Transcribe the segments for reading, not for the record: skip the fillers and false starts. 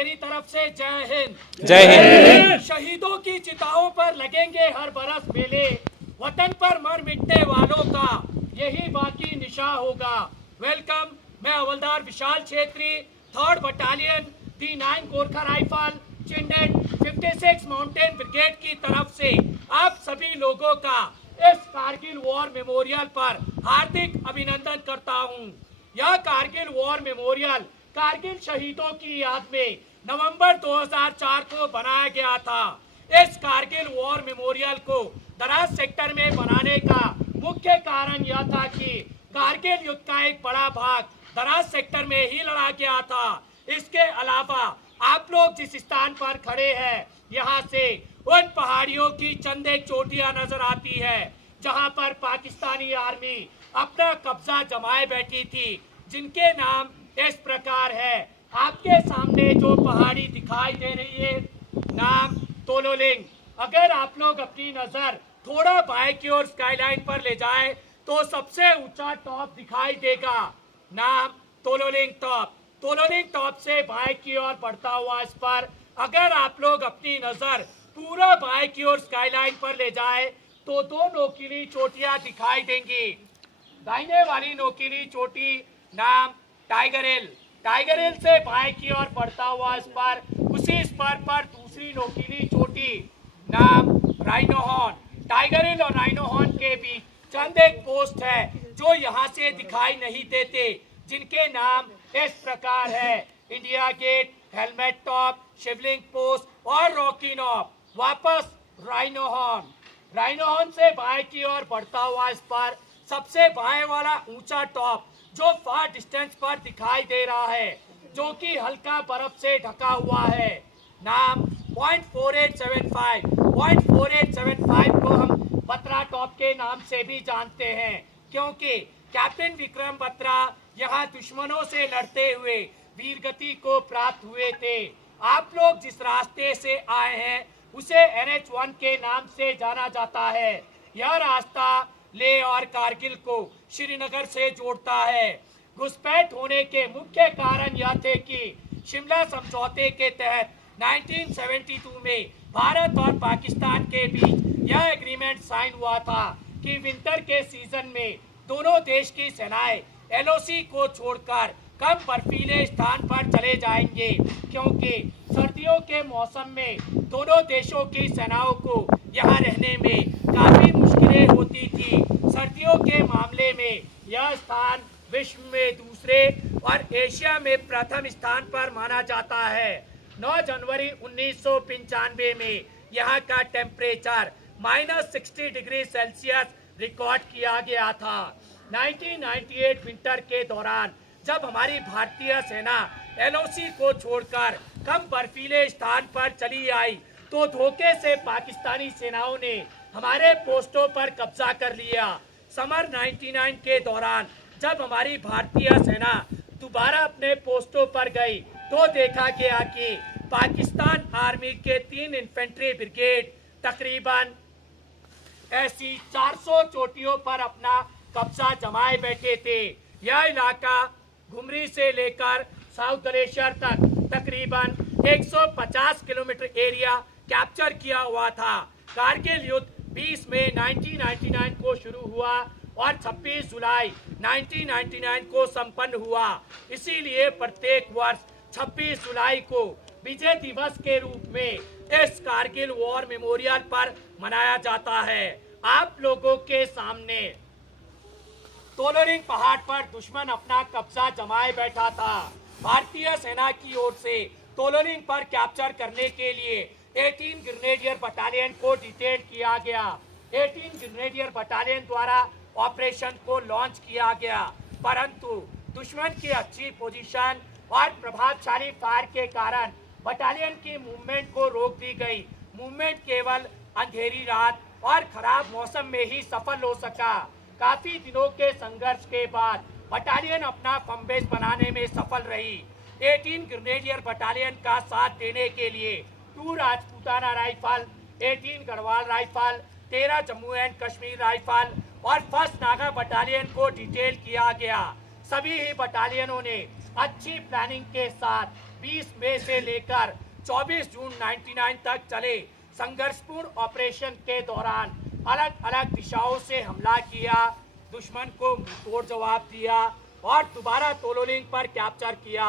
मेरी तरफ से जय हिंद। जय हिंद। शहीदों की चिताओं पर लगेंगे हर बरस मेले, वतन पर मर मिटने वालों का यही बाकी निशा होगा। वेलकम, मैं हवलदार Vishal Chhetri, 3rd battalion D9 Gorkha rifle चिंडेट 56 माउंटेन ब्रिगेड की तरफ से आप सभी लोगों का इस कारगिल वॉर मेमोरियल पर हार्दिक अभिनंदन करता हूं। यह कारगिल वॉर मेमोरियल कारगिल शहीदों की याद में नवंबर 2004 को बनाया गया था। इस कारगिल वॉर मेमोरियल को द्रास सेक्टर में बनाने का मुख्य कारण यह था कि कारगिल युद्ध का एक बड़ा भाग द्रास सेक्टर में ही लड़ा गया था। इसके अलावा आप लोग जिस स्थान पर खड़े हैं, यहाँ से उन पहाड़ियों की चंद एक चोटियां नजर आती है जहाँ पर पाकिस्तानी आर्मी अपना कब्जा जमाए बैठी थी, जिनके नाम इस प्रकार है। आपके सामने जो पहाड़ी दिखाई दे रही है, नाम तोलोलिंग। अगर आप लोग अपनी नजर थोड़ा बाएं की ओर स्काईलाइन पर ले जाएं, तो सबसे ऊंचा टॉप दिखाई देगा, नाम तोलोलिंग टॉप। तोलोलिंग टॉप से बाएं की ओर बढ़ता हुआ इस पर अगर आप लोग अपनी नजर पूरा बाएं की ओर स्काईलाइन पर ले जाएं, तो 2 नोकीली चोटियां दिखाई देंगी। दाहिने वाली नोकीली चोटी नाम टाइगर हिल। टाइगर हिल से बाएं की ओर बढ़ता हुआ इस पर उसी स्पर पर दूसरी नोकीली चोटी नाम राइनो हॉर्न। टाइगर हिल और राइनो हॉर्न के बीच चंद एक पोस्ट है जो यहाँ से दिखाई नहीं देते, जिनके नाम इस प्रकार है, इंडिया गेट, हेलमेट टॉप, शिवलिंग पोस्ट और रॉकी नॉब। वापस राइनो हॉर्न। राइनो हॉर्न से बाएं की ओर बढ़ता हुआ इस पर सबसे बाएं वाला ऊंचा टॉप जो फार डिस्टेंस पर दिखाई दे रहा है, जो कि हल्का बर्फ से ढका हुआ है, नाम .4875। .4875 को हम बत्रा टॉप के नाम से भी जानते हैं, क्योंकि कैप्टन विक्रम बत्रा यहाँ दुश्मनों से लड़ते हुए वीरगति को प्राप्त हुए थे। आप लोग जिस रास्ते से आए हैं उसे NH1 के नाम से जाना जाता है। यह रास्ता लेह और कारगिल को श्रीनगर से जोड़ता है। घुसपैठ होने के मुख्य कारण यह थे कि शिमला समझौते के तहत 1972 में भारत और पाकिस्तान के बीच यह एग्रीमेंट साइन हुआ था कि विंटर के सीजन में दोनों देश की सेनाएं LOC को छोड़कर कम बर्फीले स्थान पर चले जाएंगे, क्योंकि सर्दियों के मौसम में दोनों देशों की सेनाओं को यहाँ रहने में काफी मुश्किलें होती थी। सर्दियों के मामले में यह स्थान विश्व में दूसरे और एशिया में प्रथम स्थान पर माना जाता है। 9 जनवरी 1995 में यहाँ का टेम्परेचर -60 डिग्री सेल्सियस रिकॉर्ड किया गया था। 1998 विंटर के दौरान जब हमारी भारतीय सेना LOC को छोड़कर कम बर्फीले स्थान पर चली आई, तो धोखे से पाकिस्तानी सेनाओं ने हमारे पोस्टों पर कब्जा कर लिया। समर 99 के दौरान जब हमारी भारतीय सेना दोबारा अपने पोस्टों पर गई, तो देखा गया कि पाकिस्तान आर्मी के 3 इन्फेंट्री ब्रिगेड तकरीबन ऐसी 400 चोटियों पर अपना कब्जा जमाए बैठे थे। यह इलाका घुमरी से लेकर साउथ ग्लेशियर तक तकरीबन 150 किलोमीटर एरिया कैप्चर किया हुआ था। कारगिल युद्ध 20 मई 1999 को शुरू हुआ और 26 जुलाई 1999 को संपन्न हुआ। इसीलिए प्रत्येक वर्ष 26 जुलाई को विजय दिवस के रूप में इस कारगिल वॉर मेमोरियल पर मनाया जाता है। आप लोगों के सामने तोलोलिंग पहाड़ पर दुश्मन अपना कब्जा जमाए बैठा था। भारतीय सेना की ओर से तोलोलिंग पर कैप्चर करने के लिए 18 ग्रेनेडियर बटालियन को डिटेल किया गया। 18 ग्रेनेडियर बटालियन द्वारा ऑपरेशन को लॉन्च किया गया, परंतु दुश्मन की अच्छी पोजीशन और प्रभावशाली फायर के कारण बटालियन की मूवमेंट को रोक दी गई। मूवमेंट केवल अंधेरी रात और खराब मौसम में ही सफल हो सका। काफी दिनों के संघर्ष के बाद बटालियन अपना फर्म बेस बनाने में सफल रही। 18 ग्रेनेडियर बटालियन का साथ देने के लिए 2 Rajputana rifle, 18 Garhwal rifle, 13 Jammu and Kashmir rifle और 1st नागा बटालियन को डिटेल किया गया। सभी ही बटालियनों ने अच्छी प्लानिंग के साथ 20 मई से लेकर 24 जून 99 तक चले संघर्षपूर्ण ऑपरेशन के दौरान अलग अलग दिशाओं से हमला किया, दुश्मन को मुंहतोड़ जवाब दिया और दोबारा तोलोलिंग पर कैप्चर किया।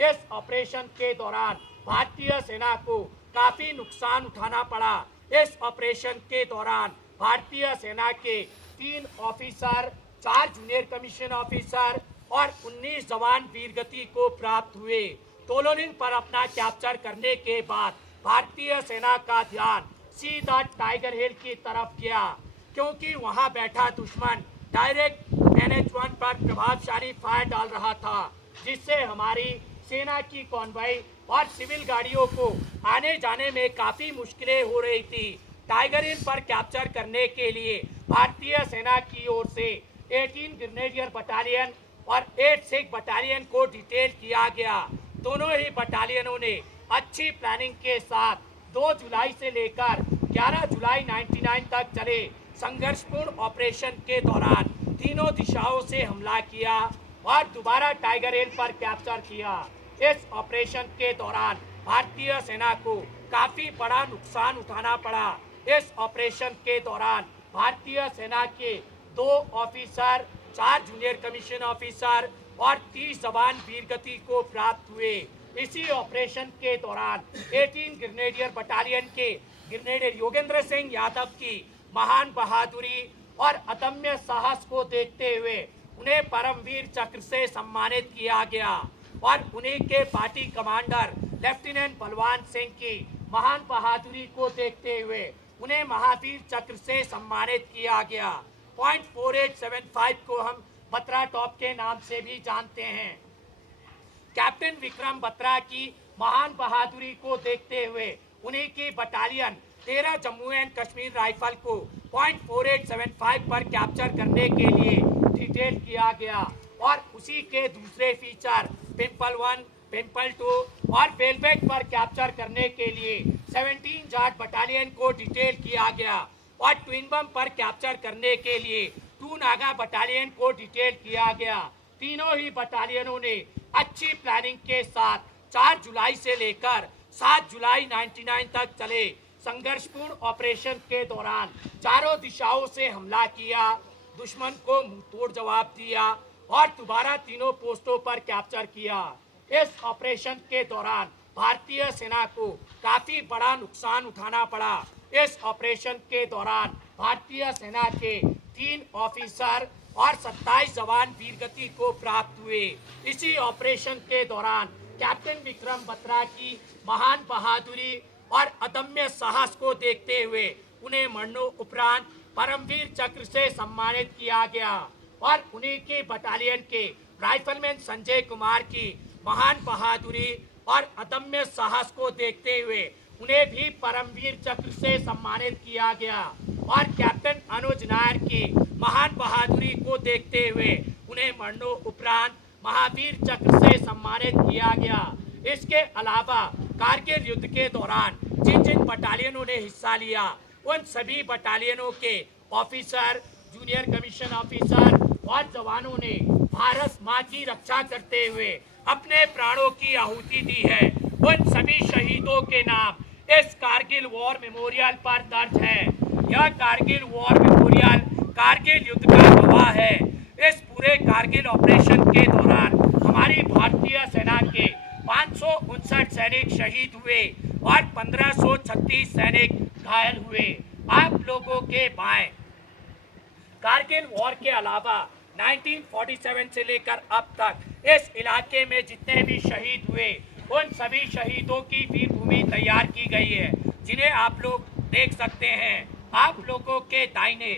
इस ऑपरेशन के दौरान भारतीय सेना को काफी नुकसान उठाना पड़ा। इस ऑपरेशन के दौरान भारतीय सेना के 3 ऑफिसर, 4 जूनियर कमीशन ऑफिसर और 19 जवान वीरगति को प्राप्त हुए। तोलोलिंग पर अपना कैप्चर करने के बाद भारतीय सेना का ध्यान सीधा टाइगर हिल की तरफ गया, क्योंकि वहां बैठा दुश्मन डायरेक्ट NH-1 पर प्रभावशाली फायर डाल रहा था, जिससे हमारी सेना की कॉन्वॉय और सिविल गाड़ियों को आने जाने में काफी मुश्किलें हो रही थी। टाइगर हिल पर कैप्चर करने के लिए भारतीय सेना की ओर से 18 ग्रेनेडियर बटालियन और 8 सिख बटालियन को डिटेल किया गया। दोनों ही बटालियनों ने अच्छी प्लानिंग के साथ 2 जुलाई से लेकर 11 जुलाई 99 तक चले संघर्षपूर्ण ऑपरेशन के दौरान तीनों दिशाओं से हमला किया और दोबारा टाइगर हिल पर कैप्चर किया। इस ऑपरेशन के दौरान भारतीय सेना को काफी बड़ा नुकसान उठाना पड़ा। इस ऑपरेशन के दौरान भारतीय सेना के 2 ऑफिसर, 4 जूनियर कमीशन ऑफिसर और 30 जवान वीरगति को प्राप्त हुए। इसी ऑपरेशन के दौरान 18 ग्रेनेडियर बटालियन के ग्रेनेडियर योगेंद्र सिंह यादव की महान बहादुरी और अदम्य साहस को देखते हुए उन्हें परमवीर चक्र से सम्मानित किया गया और उन्हीं के party commander lieutenant Balwan Singh की महान बहादुरी को देखते हुए उन्हें महावीर चक्र से सम्मानित किया गया। पॉइंट 4875 को हम बत्रा टॉप के नाम से भी जानते हैं। कैप्टन विक्रम बत्रा की महान बहादुरी को देखते हुए उन्हीं की battalion 13 Jammu and Kashmir rifle को पॉइंट 4875 पर कैप्चर करने के लिए डिटेल किया गया और उसी के दूसरे फीचर पिंपल 1, पिंपल 2 और बेलबेक पर कैप्चर करने के लिए 17 जाट बटालियन को डिटेल किया गया और ट्विन बम पर कैप्चर करने के लिए 2 नागा बटालियन को डिटेल किया गया। तीनों ही बटालियनों ने अच्छी प्लानिंग के साथ 4 जुलाई से लेकर 7 जुलाई 99 तक चले संघर्षपूर्ण ऑपरेशन के दौरान चारों दिशाओं से हमला किया, दुश्मन को मुंहतोड़ जवाब दिया और दोबारा तीनों पोस्टों पर कैप्चर किया। इस ऑपरेशन के दौरान भारतीय सेना को काफी बड़ा नुकसान उठाना पड़ा। इस ऑपरेशन के दौरान भारतीय सेना के 3 ऑफिसर और 27 जवान वीरगति को प्राप्त हुए। इसी ऑपरेशन के दौरान कैप्टन विक्रम बत्रा की महान बहादुरी और अदम्य साहस को देखते हुए उन्हें मरणोपरांत परमवीर चक्र से सम्मानित किया गया और उन्हीं की बटालियन के राइफलमैन संजय कुमार की महान बहादुरी और अदम्य साहस को देखते हुए उन्हें भी परमवीर चक्र से सम्मानित किया गया और कैप्टन अनुज नायर की महान बहादुरी को देखते हुए उन्हें मरणोपरांत महावीर चक्र से सम्मानित किया गया। इसके अलावा कारगिल युद्ध के दौरान जिन जिन बटालियनों ने हिस्सा लिया उन सभी बटालियनों के ऑफिसर, जूनियर कमीशन ऑफिसर और जवानों ने भारत माँ की रक्षा करते हुए अपने प्राणों की आहुति दी है। उन सभी शहीदों के नाम इस कारगिल वॉर मेमोरियल पर दर्ज है। यह कारगिल वॉर मेमोरियल कारगिल युद्ध का गवाह है। इस पूरे कारगिल ऑपरेशन के दौरान हमारी भारतीय सेना के 559 सैनिक शहीद हुए और 1536 सैनिक घायल हुए। आप लोगों के बाएं कारगिल वॉर के अलावा 1947 से लेकर अब तक इस इलाके में जितने भी शहीद हुए उन सभी शहीदों की वीर भूमि तैयार की गई है, जिन्हें आप लोग देख सकते हैं। आप लोगों के दाहिने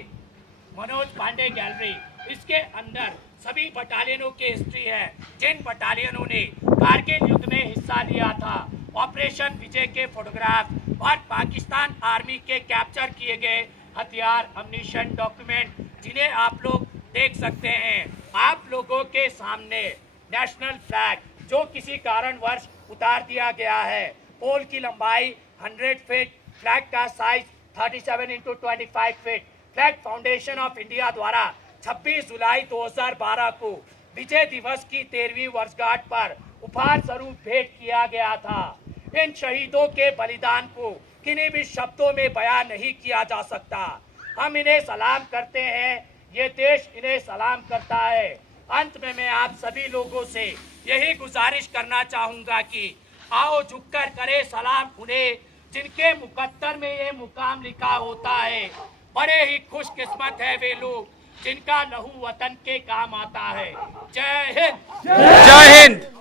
मनोज पांडे गैलरी, इसके अंदर सभी बटालियनों की हिस्ट्री है जिन बटालियनों ने कारगिल युद्ध में हिस्सा लिया था। ऑपरेशन विजय के फोटोग्राफ और पाकिस्तान आर्मी के कैप्चर किए गए हथियार, अम्युनिशन, डॉक्यूमेंट, जिन्हें आप लोग देख सकते हैं। आप लोगों के सामने नेशनल फ्लैग जो किसी कारणवश उतार दिया गया है। पोल की लंबाई 100 फीट, फ्लैग का size 37 × 25 feet. Flag foundation of India द्वारा 26 जुलाई 2012 को विजय दिवस की 13वीं वर्षगांठ पर उपहार स्वरूप भेंट किया गया था। इन शहीदों के बलिदान को किन्हीं भी शब्दों में बयान नहीं किया जा सकता। हम इन्हें सलाम करते हैं, ये देश इन्हें सलाम करता है। अंत में मैं आप सभी लोगों से यही गुजारिश करना चाहूंगा कि आओ झुककर करें सलाम उन्हें जिनके मुकद्दर में ये मुकाम लिखा होता है। बड़े ही खुशकिस्मत है वे लोग जिनका लहू वतन के काम आता है। जय हिंद। जय हिंद।